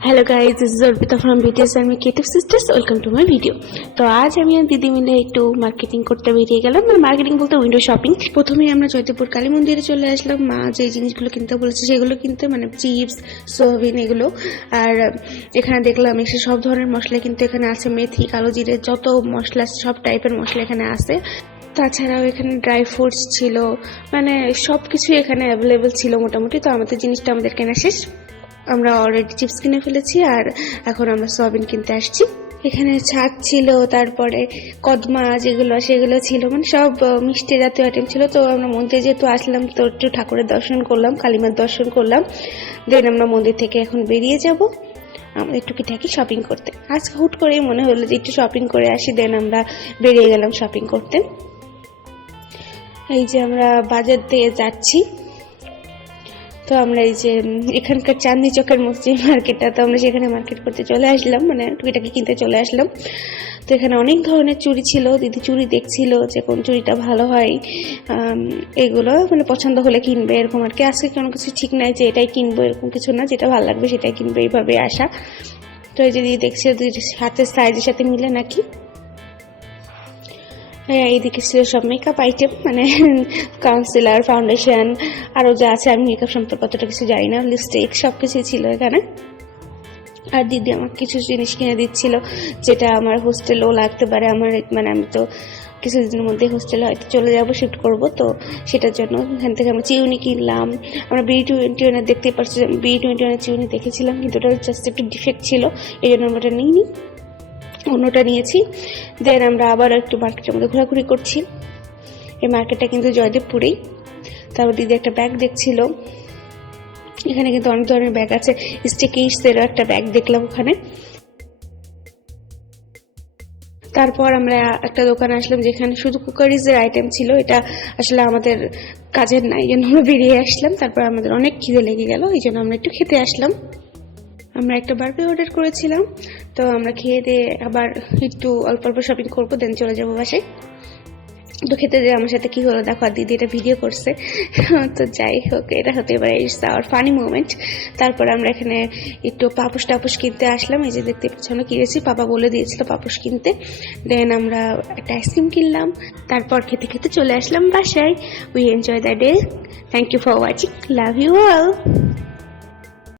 Hello guys, this is Arpita from BTS and creative sisters. Welcome to my video. তো আজ আমি আর দিদি মিলে একটু মার্কেটিং করতে বেরিয়ে গেলাম। মানে মার্কেটিং বলতে উইন্ডো শপিং। প্রথমেই আমরা জয়দেবপুর কালী মন্দিরে চলে আসলাম। মা যে জিনিসগুলো কিনতে বলেছে সেগুলো কিনতে, মানে চিপস, সোয়াবিন এগুলো। আর এখানে দেখলাম এসে সব ধরনের মশলা কিন্তু এখানে আছে। মেথি, কালো জিরে, যত মশলা সব টাইপের মশলা এখানে আছে। তাছাড়াও এখানে ড্রাই ফ্রুটস ছিল, মানে সব কিছুই এখানে অ্যাভেলেবেল ছিল মোটামুটি। তো আমাদের জিনিসটা আমাদের কেনা শেষ। আমরা অলরেডি চিপস কিনে ফেলেছি আর এখন আমরা সয়াবিন কিনতে আসছি। এখানে ছাদ ছিল, তারপরে কদমা যেগুলো সেগুলো ছিল, মানে সব মিষ্টি জাতীয় আইটেম ছিল। তো আমরা মন্দিরে যেহেতু আসলাম তো একটু ঠাকুরের দর্শন করলাম, কালীমার দর্শন করলাম। দেন আমরা মন্দির থেকে এখন বেরিয়ে যাব আমাদের টুকিটাকি শপিং করতে। আজকে হুট করেই মনে হলো যে একটু শপিং করে আসি, দেন আমরা বেরিয়ে গেলাম শপিং করতে। এই যে আমরা বাজার দিয়ে যাচ্ছি। তো আমরা এই যে এখানকার চাঁদনি চকের মসজিদ মার্কেটটা, তো আমরা সেখানে মার্কেট করতে চলে আসলাম, মানে টুকিটাকি কিনতে চলে আসলাম। তো এখানে অনেক ধরনের চুড়ি ছিল। দিদি চুড়ি দেখছিল যে কোন চুড়িটা ভালো হয়, এগুলো মানে পছন্দ হলে কিনবে এরকম আর কি। আজকে কোনো কিছু ঠিক নাই যে এটাই কিনবো এরকম কিছু না, যেটা ভালো লাগবে সেটাই কিনবে, এইভাবে আসা। তো এই যে দিদি দেখছিল হাতের সাইজের সাথে মিলে নাকি। এইদিকে ছিল সব মেকআপ আইটেম, মানে কনসিলার, ফাউন্ডেশন, আরও যা আছে। আমি মেকআপ সম্পর্কে অতটা কিছু জানি না, লিপস্টিক সব কিছুই ছিল এখানে। আর দিদি আমার কিছু জিনিস কিনে দিচ্ছিল যেটা আমার হোস্টেলেও লাগতে পারে। আমার মানে আমি তো কিছুদিনের মধ্যে হোস্টেলে হয়তো চলে যাবো, শিফট করবো, তো সেটার জন্য এখান থেকে আমরা চিউনি কিনলাম। আমরা B21 দেখতেই পাচ্ছি, B21 চিউনি দেখেছিলাম কিন্তু ওটা জাস্ট একটু ডিফেক্ট ছিল, এই জন্য আমরা ওটা নিইনি, অন্যটা নিয়েছি। দেন আমরা আবার একটু মার্কেটের মধ্যে ঘোরাঘুরি করছি। এই মার্কেটটা কিন্তু জয়দেবপুরেই। তারপর দিদি একটা ব্যাগ দেখছিল। এখানে কিন্তু অনেক ধরনের ব্যাগ আছে। স্টিকিসেরও একটা ব্যাগ দেখলাম ওখানে। তারপর আমরা একটা দোকানে আসলাম যেখানে শুধু কুকারিজের আইটেম ছিল। এটা আসলে আমাদের কাজের নাই, এই জন্য আমরা বেরিয়ে আসলাম। তারপর আমাদের অনেক খিদে লেগে গেল, এই জন্য আমরা একটু খেতে আসলাম। আমরা একটা বার্গার অর্ডার করেছিলাম, তো আমরা খেয়ে দিয়ে আবার একটু অল্প অল্প শপিং করবো, দেন চলে যাবো বাসায়। তো খেতে দিয়ে আমার সাথে কি হলো দেখো, আর দিদি এটা ভিডিও করছে। তো যাই হোক, এটা হতে পারে ইটস আওয়ার ফানি মোমেন্ট। তারপর আমরা এখানে একটু পাপোশ টাপোশ কিনতে আসলাম। এই যে দেখতে পেছনে কিনেছি, পাপা বলে দিয়েছিল পাপোশ কিনতে। দেন আমরা একটা আইসক্রিম কিনলাম। তারপর খেতে খেতে চলে আসলাম বাসায়। We enjoy the day. Thank you for watching. Love you all.